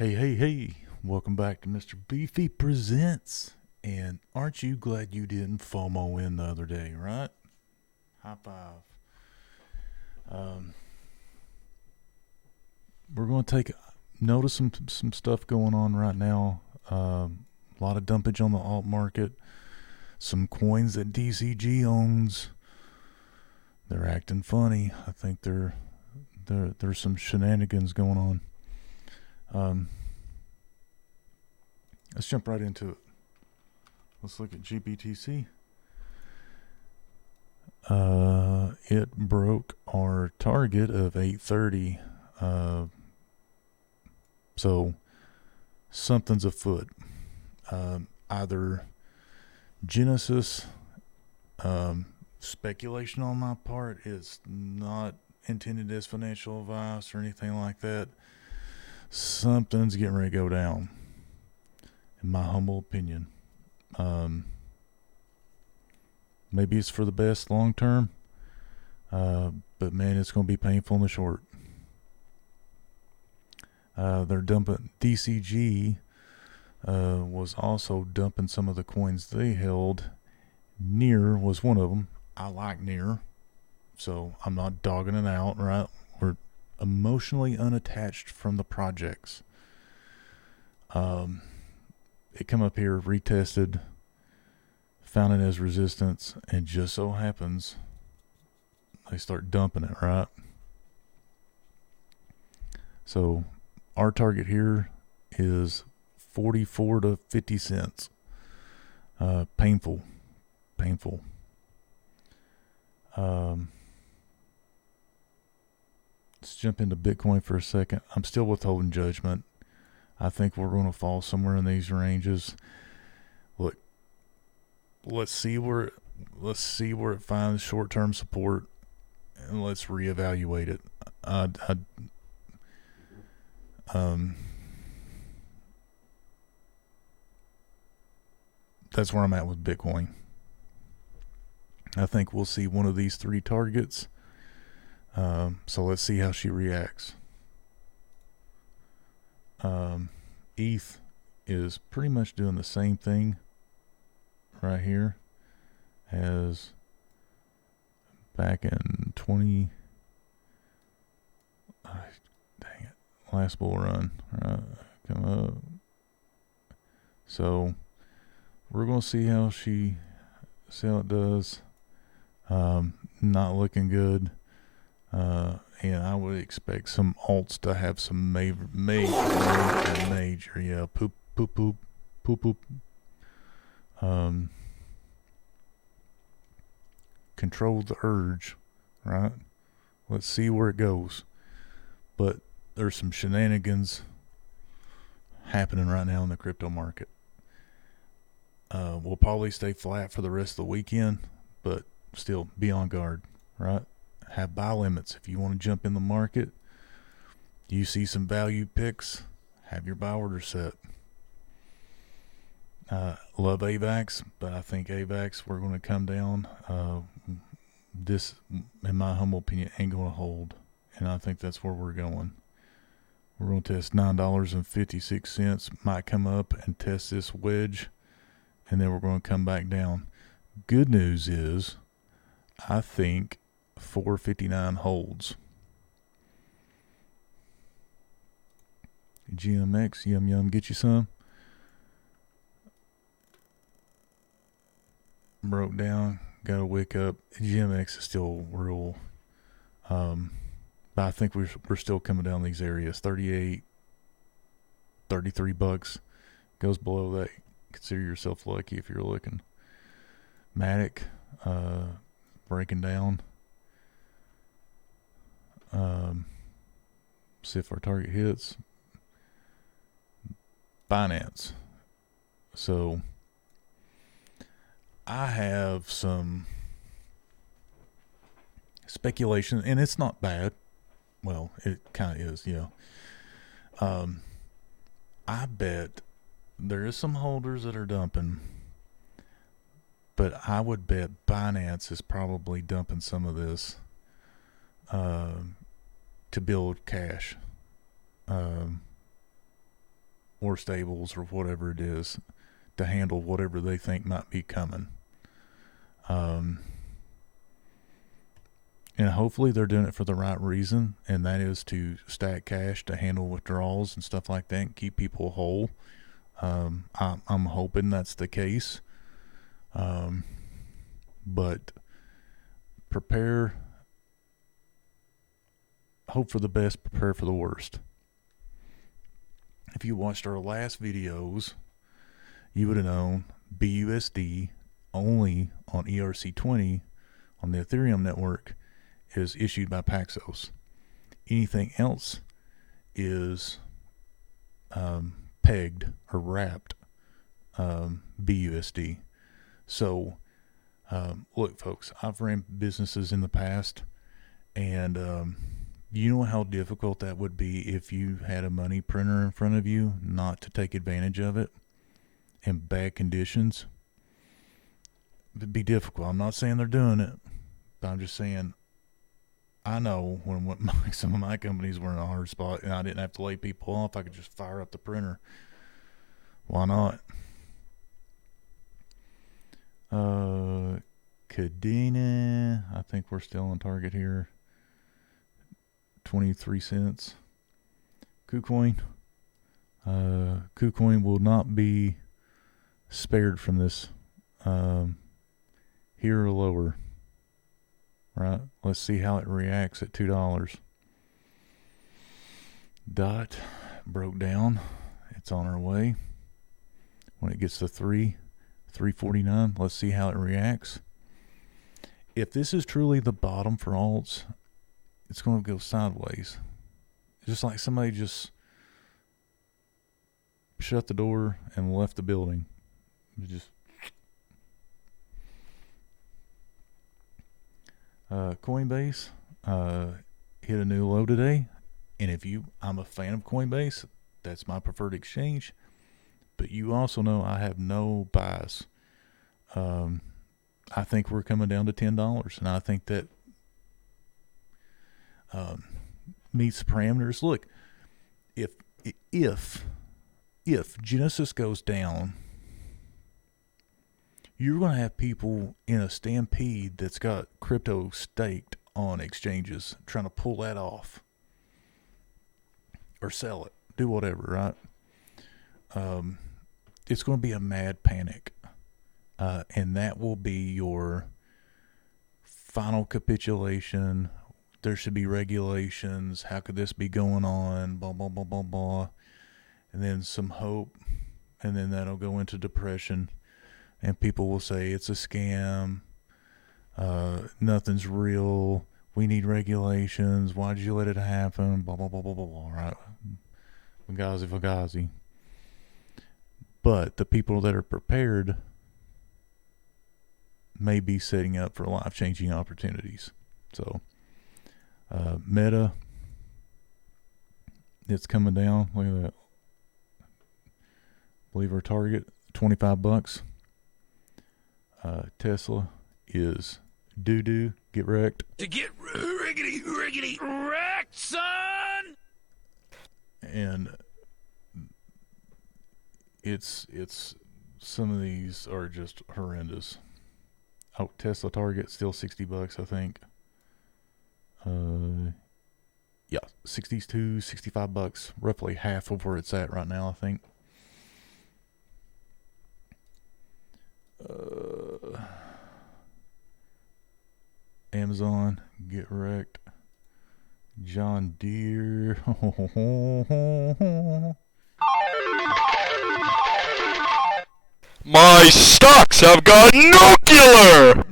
Hey, welcome back to Mr. Beefy Presents. And aren't you glad you didn't FOMO in the other day, right? High five. Um, we're going to take notice some stuff going on right now. A lot of dumpage on the alt market. Some coins that DCG owns. They're acting funny. I think there's some shenanigans going on. Let's jump right into it. Let's look at GBTC. It broke our target of 830. So something's afoot. Either Genesis, speculation on my part, is not intended as financial advice or anything like that. Something's getting ready to go down, in my humble opinion. Maybe it's for the best long term, but man, it's going to be painful in the short. They're dumping. DCG was also dumping some of the coins they held. Near was one of them. I like Near, so I'm not dogging it out, right? We're emotionally unattached from the projects. It come up here, retested, found it as resistance, and just so happens they start dumping it, right? So our target here is 44 to 50 cents. Painful. Let's jump into Bitcoin for a second. I'm still withholding judgment. I think we're going to fall somewhere in these ranges. Look, let's see where it finds short-term support, and let's reevaluate it. That's where I'm at with Bitcoin. I think we'll see one of these three targets. So let's see how she reacts. ETH is pretty much doing the same thing right here as back in 20. Dang it! Last bull run, right? Come up. So we're gonna see how it does. Not looking good. And I would expect some alts to have some major, yeah, poop. Control the urge, right? Let's see where it goes. But there's some shenanigans happening right now in the crypto market. We'll probably stay flat for the rest of the weekend, but still be on guard, right? Have buy limits. If you want to jump in the market, you see some value picks, have your buy order set. Love avax, but I think avax, we're going to come down. This, in my humble opinion, ain't going to hold, and I think that's where we're going. We're going to test $9.56. Might come up and test this wedge, and then we're going to come back down. Good news is, I think 459 holds. GMX, yum, get you some. Broke down, got to wake up. GMX is still real, but I think we're still coming down these areas. 38, 33 bucks. Goes below that, consider yourself lucky if you're looking. Matic, breaking down. See if our target hits. Binance. So I have some speculation, and it's not bad. Well, it kind of is, yeah. I bet there is some holders that are dumping, but I would bet Binance is probably dumping some of this to build cash. or stables or whatever it is to handle whatever they think might be coming. And hopefully they're doing it for the right reason, and that is to stack cash to handle withdrawals and stuff like that and keep people whole. I'm hoping that's the case. But prepare, hope for the best, prepare for the worst. If you watched our last videos, you would have known BUSD only on ERC20 on the Ethereum network is issued by Paxos. Anything else is pegged or wrapped BUSD. So look, folks, I've ran businesses in the past, and you know how difficult that would be if you had a money printer in front of you not to take advantage of it in bad conditions. It'd be difficult. I'm not saying they're doing it, but I'm just saying I know when some of my companies were in a hard spot and I didn't have to lay people off, I could just fire up the printer. Why not? Cadena, I think we're still on target here. 23 cents. KuCoin. KuCoin will not be spared from this. Here or lower. Right? Let's see how it reacts at $2. Dot broke down. It's on our way. When it gets to 349, let's see how it reacts. If this is truly the bottom for alts, it's going to go sideways. Just like somebody just shut the door and left the building. Just Coinbase hit a new low today, and I'm a fan of Coinbase. That's my preferred exchange, but you also know I have no bias. I think we're coming down to $10, and I think that meets the parameters. Look, if Genesis goes down, you're going to have people in a stampede that's got crypto staked on exchanges trying to pull that off or sell it, do whatever, right? It's going to be a mad panic, and that will be your final capitulation. There should be regulations. How could this be going on? Blah, blah, blah, blah, blah. And then some hope, and then that'll go into depression. And people will say it's a scam, nothing's real, we need regulations, why did you let it happen, blah, blah, blah, blah, blah, blah, right? Fugazi. But the people that are prepared may be setting up for life-changing opportunities. So, Meta, it's coming down, look at that. I believe our target, $25. Tesla is doo-doo, get wrecked. To get riggedy wrecked, son! And it's some of these are just horrendous. Oh, Tesla target still $60, I think. Yeah, $62, $65, roughly half of where it's at right now, I think. Amazon, get wrecked. John Deere. My stocks have gone nuclear!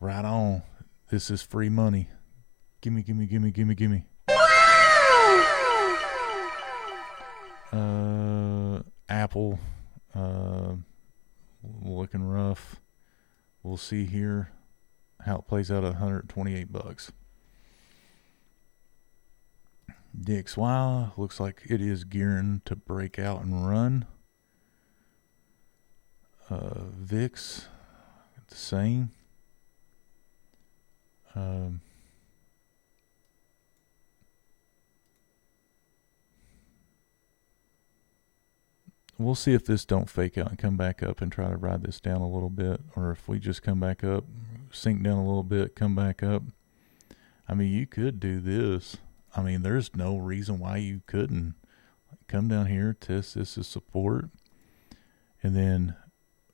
Right on. This is free money. Gimme. Apple, looking rough. We'll see here how it plays out at $128. DXY looks like it is gearing to break out and run. VIX, the same. we'll see if this don't fake out and come back up and try to ride this down a little bit, or if we just come back up, sink down a little bit, come back up. I mean, you could do this. I mean, there's no reason why you couldn't come down here, test this as support, and then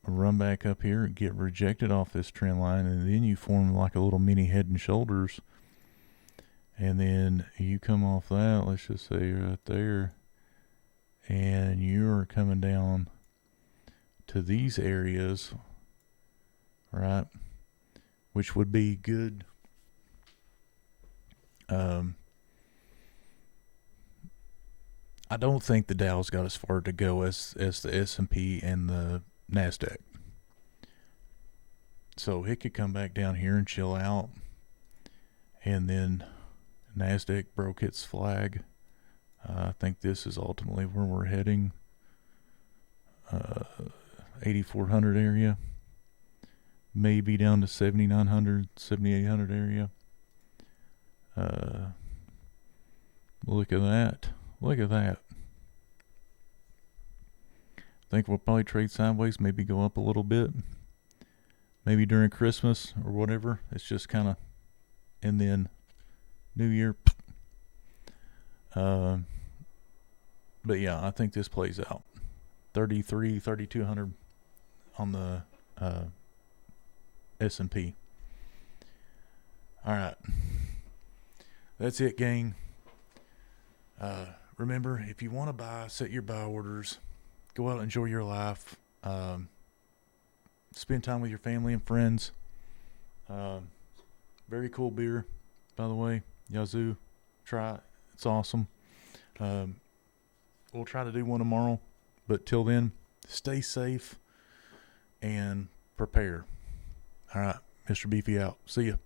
run back up here and get rejected off this trend line, and then you form like a little mini head and shoulders, and then you come off that, let's just say right there, and you're coming down to these areas, right, which would be good. I don't think the Dow's got as far to go as the S&P and the NASDAQ. So it could come back down here and chill out. And then NASDAQ broke its flag. I think this is ultimately where we're heading. 8,400 area. Maybe down to 7,900, 7,800 area. Look at that. Look at that. I think we'll probably trade sideways, maybe go up a little bit. Maybe during Christmas or whatever. It's just kind of, and then New Year. But yeah, I think this plays out. 3,200 on the S&P. All right. That's it, gang. Remember, if you want to buy, set your buy orders. Go out and enjoy your life. Spend time with your family and friends. Very cool beer, by the way. Yazoo. Try it. It's awesome. We'll try to do one tomorrow. But till then, stay safe and prepare. All right. Mr. Beefy out. See ya.